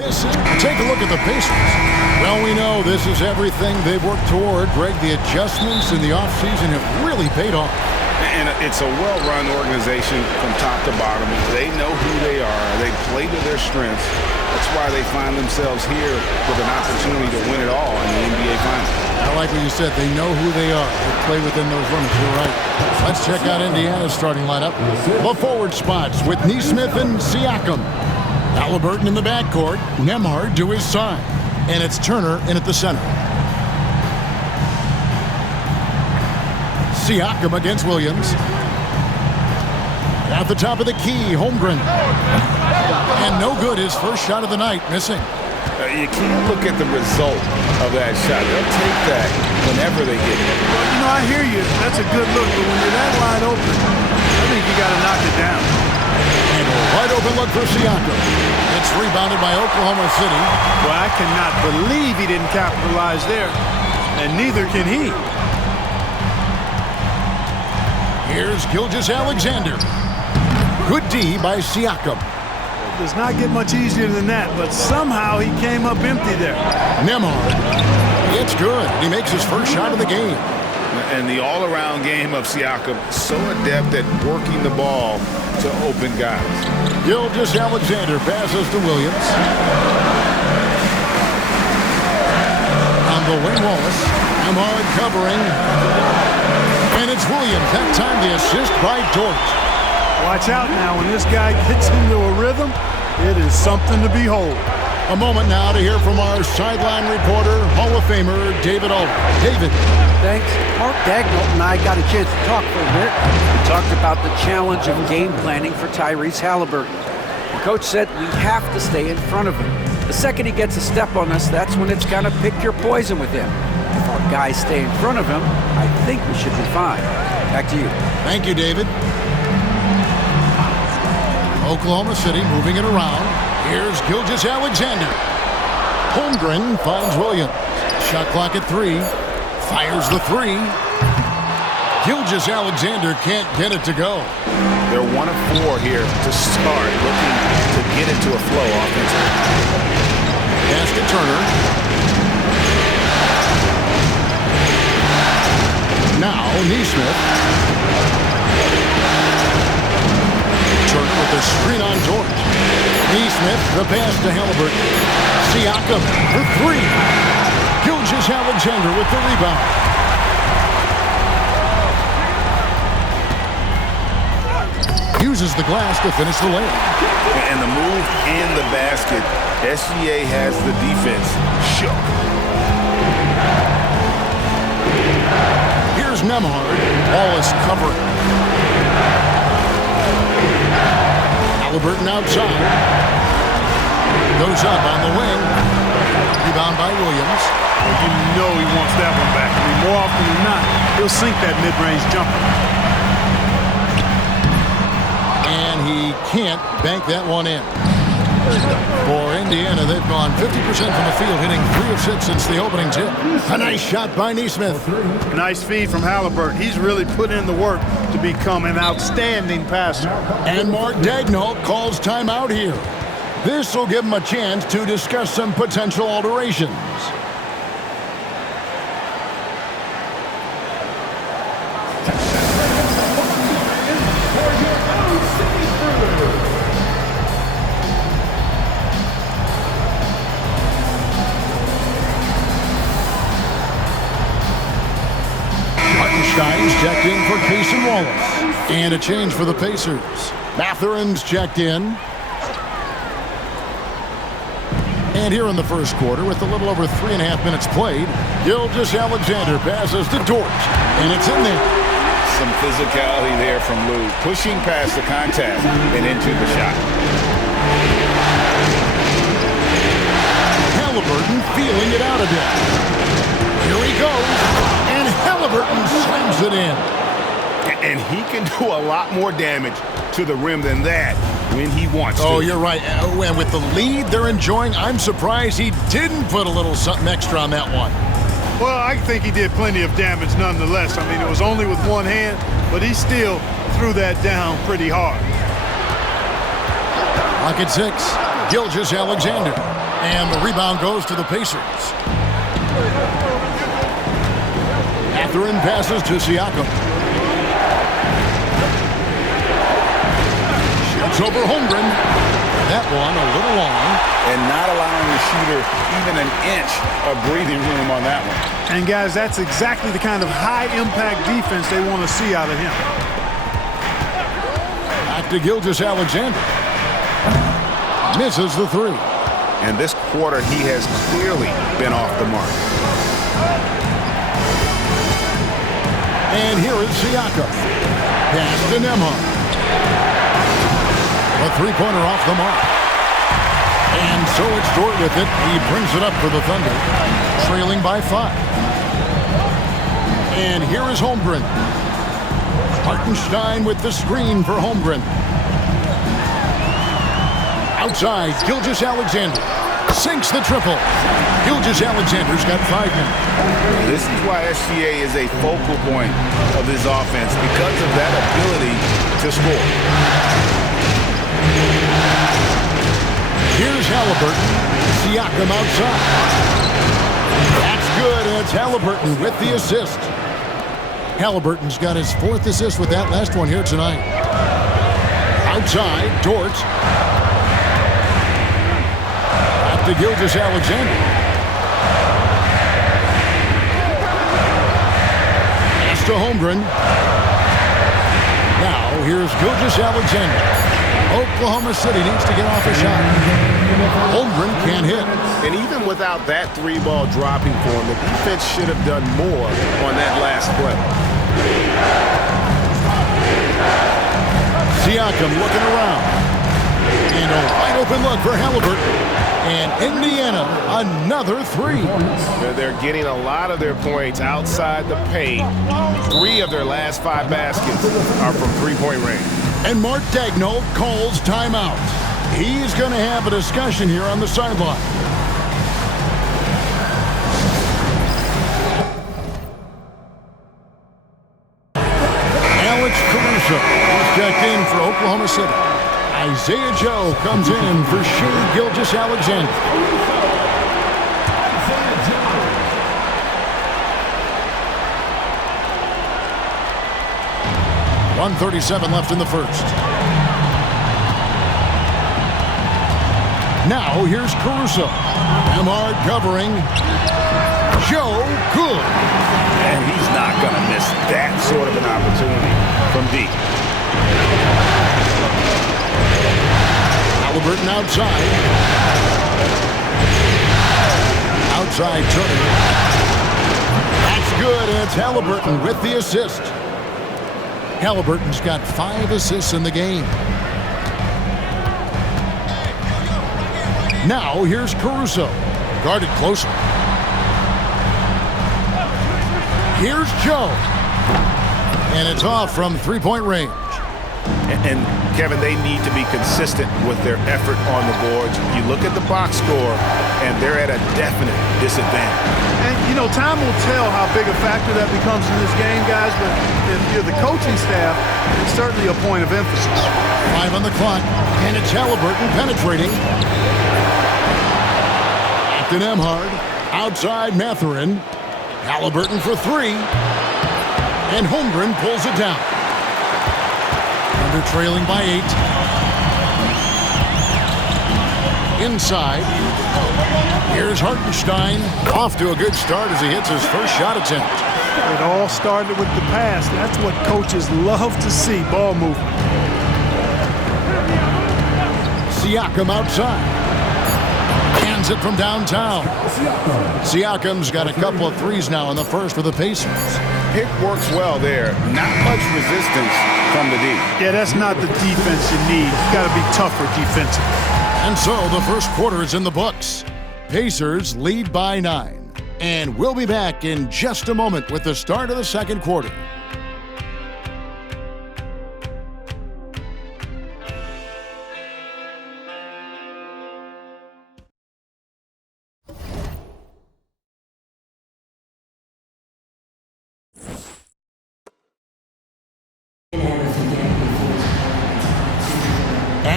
Take a look at the Pacers. Well, we know this is everything they've worked toward. Greg, the adjustments in the offseason have really paid off. And it's a well-run organization from top to bottom. They know who they are. They play to their strengths. That's why they find themselves here with an opportunity to win it all in the NBA Finals. I like what you said. They know who they are. They play within those limits. You're right. Let's check out Indiana's starting lineup. The forward spots with Nesmith and Siakam. Halliburton in the backcourt. Nembhard to his side. And it's Turner in at the center. Siakam against Williams. At the top of the key, Holmgren. And no good, his first shot of the night, missing. You can't look at the result of that shot. They'll take that whenever they get it. Well, you know, I hear you. That's a good look, but when you're that wide open, I think you got to knock it down. And a wide open look for Siakam. It's rebounded by Oklahoma City. Well, I cannot believe he didn't capitalize there, and neither can he. Here's Gilgeous-Alexander. Good D by Siakam. It does not get much easier than that, but somehow he came up empty there. Nembhard. It's good. He makes his first shot of the game. And the all-around game of Siakam, so adept at working the ball to open guys. Gilgeous-Alexander passes to Williams. On the wing, Wallace. Nembhard covering. And it's Williams. That time the assist by Dort. Watch out now. When this guy gets into a rhythm, it is something to behold. A moment now to hear from our sideline reporter, Hall of Famer David Aldridge. David. Thanks. Mark Daigneault and I got a chance to talk for a bit. We talked about the challenge of game planning for Tyrese Halliburton. The coach said we have to stay in front of him. The second he gets a step on us, that's when it's kind of pick your poison with him. If our guys stay in front of him, I think we should be fine. Back to you. Thank you, David. Oklahoma City moving it around. Here's Gilgeous-Alexander. Holmgren finds Williams. Shot clock at 3. Fires the 3. Gilgeous-Alexander can't get it to go. They're 1 of 4 here to start, looking to get into a flow offensively. Pass to Turner. Now Nesmith. Turner with the screen on Dort. Nesmith, the pass to Halliburton. Siakam for 3. Gilgeous-Alexander with the rebound. Uses the glass to finish the layup. And the move in the basket, SGA has the defense shook. Here's Nembhard. Ball is covered. Halliburton outside. Goes up on the wing. Rebound by Williams. Well, you know he wants that one back. I mean, more often than not, he'll sink that mid-range jumper. And he can't bank that one in. For Indiana, they've gone 50% from the field, hitting 3 of 6 since the opening tip. A nice shot by Nesmith. Nice feed from Halliburton. He's really put in the work to become an outstanding passer. And Mark Daigneault calls timeout here. This will give him a chance to discuss some potential alterations. Steins checked in for Cason Wallace. And a change for the Pacers. Mathurin's checked in. And here in the first quarter, with a little over 3.5 minutes played, Gilgeous-Alexander passes to Dort. And it's in there. Some physicality there from Lou, pushing past the contact and into the shot. Halliburton feeling it out a bit. Here he goes. And Halliburton slams it in. And he can do a lot more damage to the rim than that when he wants to. Oh, you're right. And with the lead they're enjoying, I'm surprised he didn't put a little something extra on that one. Well, I think he did plenty of damage nonetheless. I mean, it was only with one hand, but he still threw that down pretty hard. Clock at 6. Gilgeous-Alexander. And the rebound goes to the Pacers. Mathurin passes to Siakam. Shoots over Holmgren. That one a little long. And not allowing the shooter even an inch of breathing room on that one. And, guys, that's exactly the kind of high-impact defense they want to see out of him. Back to Gilgeous-Alexander. Misses the three. And this quarter, he has clearly been off the mark. And here is Siakam. Pass to Nembhard. A three-pointer off the mark. And so it's Dort with it. He brings it up for the Thunder, trailing by 5. And here is Holmgren. Hartenstein with the screen for Holmgren. Outside, Gilgeous-Alexander sinks the triple. Gilgeous-Alexander's got 5 minutes. This is why SGA is a focal point of this offense, because of that ability to score. Here's Halliburton. Siakam outside. That's good, and it's Halliburton with the assist. Halliburton's got his 4th assist with that last one here tonight. Outside, Dort. Back to Gilgeous-Alexander. Pass to Holmgren. Now, here's Gilgeous-Alexander. Oklahoma City needs to get off a shot. Holmgren can't hit. And even without that 3-ball dropping for him, the defense should have done more on that last play. Siakam looking around. And a wide open look for Halliburton. And Indiana, another 3. They're getting a lot of their points outside the paint. 3 of their last 5 baskets are from three-point range. And Mark Daigneault calls timeout. He's going to have a discussion here on the sideline. Alex Caruso is checked in for Oklahoma City. Isaiah Joe comes in for Shai Gilgeous-Alexander. .137 left in the first. Now here's Caruso. Nembhard covering. Joe, good. And he's not going to miss that sort of an opportunity from deep. Halliburton outside. Outside Turner. That's good, and it's Halliburton with the assist. Halliburton's got 5 assists in the game. Now here's Caruso. Guarded closely. Here's Joe. And it's off from three-point range. And Kevin, they need to be consistent with their effort on the boards. You look at the box score, and they're at a definite disadvantage. And, you know, time will tell how big a factor that becomes in this game, guys, but if you're the coaching staff, it's certainly a point of emphasis. 5 on the clock, and it's Halliburton penetrating. Back to Nembhard. Outside Mathurin. Halliburton for 3. And Holmgren pulls it down. Under trailing by 8. Inside. Here's Hartenstein. Off to a good start as he hits his first shot attempt. It all started with the pass. That's what coaches love to see, ball movement. Siakam outside. Hands it from downtown. Siakam's got a couple of threes now in the first for the Pacers. Pick works well there. Not much resistance from the D. Yeah, that's not the defense you need. You got to be tougher defensively. And so the first quarter is in the books. Pacers lead by 9. And we'll be back in just a moment with the start of the second quarter.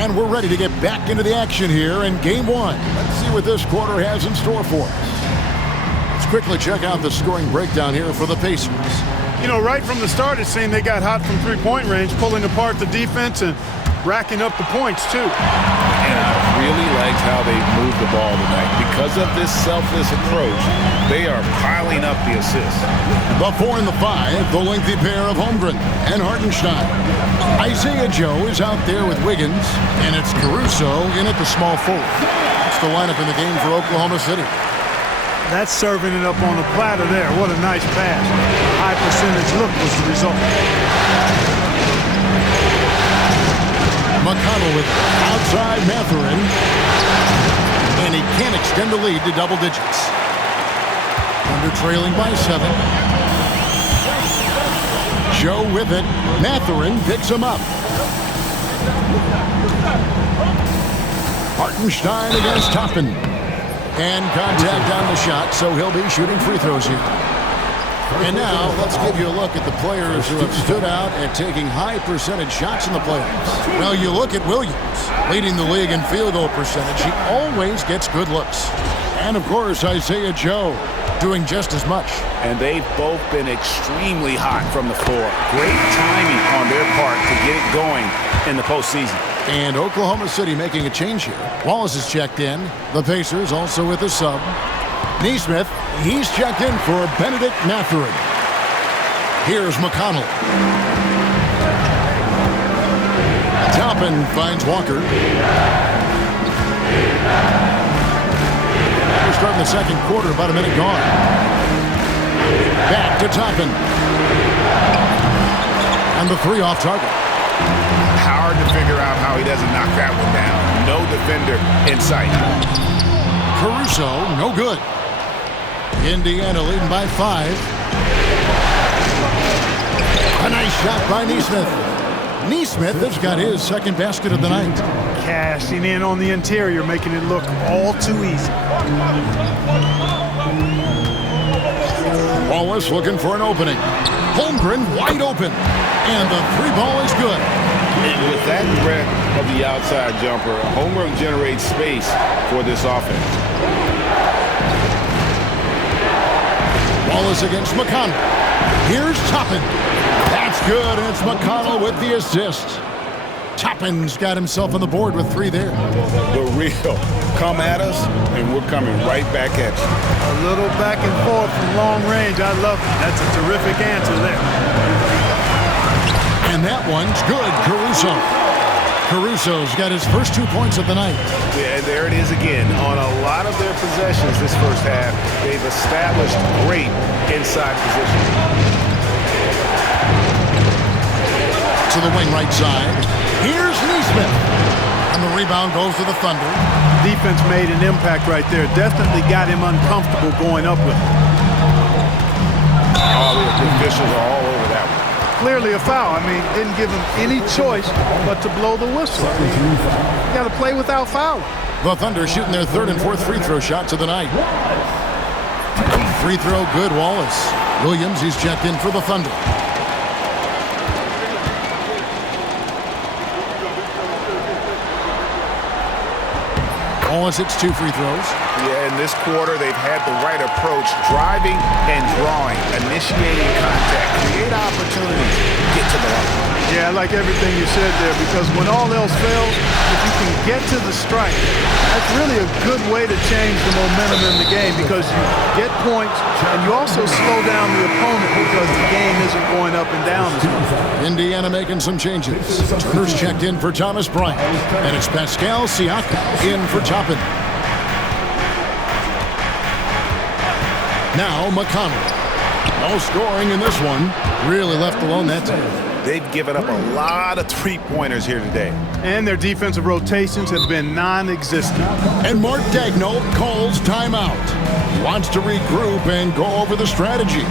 And we're ready to get back into the action here in Game 1. Let's see what this quarter has in store for us. Let's quickly check out the scoring breakdown here for the Pacers. You know, right from the start, it seemed they got hot from three-point range, pulling apart the defense and racking up the points, too. And I really liked how they moved the ball tonight. Because of this selfless approach, they are piling up the assists. The 4 and the 5, the lengthy pair of Holmgren and Hartenstein. Isaiah Joe is out there with Wiggins, and it's Caruso in at the small forward. That's the lineup in the game for Oklahoma City. That's serving it up on a platter there. What a nice pass. High percentage look was the result. McConnell with outside Mathurin. And he can't extend the lead to double digits. Thunder trailing by 7. Joe with it. Mathurin picks him up. Hartenstein against Toppin. And contact on the shot, so he'll be shooting free throws here. And now, let's give you a look at the players who have stood out at taking high percentage shots in the playoffs. Well, you look at Williams, leading the league in field goal percentage. He always gets good looks. And, of course, Isaiah Joe doing just as much. And they've both been extremely hot from the floor. Great timing on their part to get it going in the postseason. And Oklahoma City making a change here. Wallace is checked in. The Pacers also with a sub. Nesmith, he's checked in for Benedict Mathurin. Here's McConnell. Toppin finds Walker. We're starting the second quarter, about a minute gone. Back to Toppin. And the 3 off target. Hard to figure out how he doesn't knock that one down. No defender in sight. Caruso, no good. Indiana leading by 5. A nice shot by Nesmith. Nesmith has got his second basket of the night. Cashing in on the interior, making it look all too easy. Wallace looking for an opening. Holmgren wide open. And the 3 ball is good. And with that threat of the outside jumper, Holmgren generates space for this offense. Wallace against McConnell. Here's Toppin. That's good, and it's McConnell with the assist. Toppin's got himself on the board with 3 there. The real come at us, and we're coming right back at you. A little back and forth from long range. I love it. That's a terrific answer there. And that one's good, Caruso. Caruso's got his first 2 points of the night. Yeah, and there it is again. On a lot of their possessions this first half, they've established great inside position. To the wing right side. Here's Nesmith. And the rebound goes to the Thunder. Defense made an impact right there. Definitely got him uncomfortable going up with it. All the officials are all over that one. Clearly a foul. I mean, didn't give him any choice but to blow the whistle. I mean, you got to play without fouling. The Thunder shooting their 3rd and 4th free throw shots of the night. Free throw good, Wallace. Williams, he's checked in for the Thunder. Wallace hits 2 free throws. Yeah, in this quarter, they've had the right approach, driving and drawing, initiating contact, create opportunities, get to the line. Yeah, I like everything you said there, because when all else fails, if you can get to the strike, that's really a good way to change the momentum in the game, because you get points and you also slow down the opponent because the game isn't going up and down as much. Indiana making some changes. Turner's checked in for Thomas Bryant, and it's Pascal Siakam in for Toppin. Now McConnell. No scoring in this one. Really left alone that time. They've given up a lot of three-pointers here today. And their defensive rotations have been non-existent. And Mark Daigneault calls timeout. He wants to regroup and go over the strategy.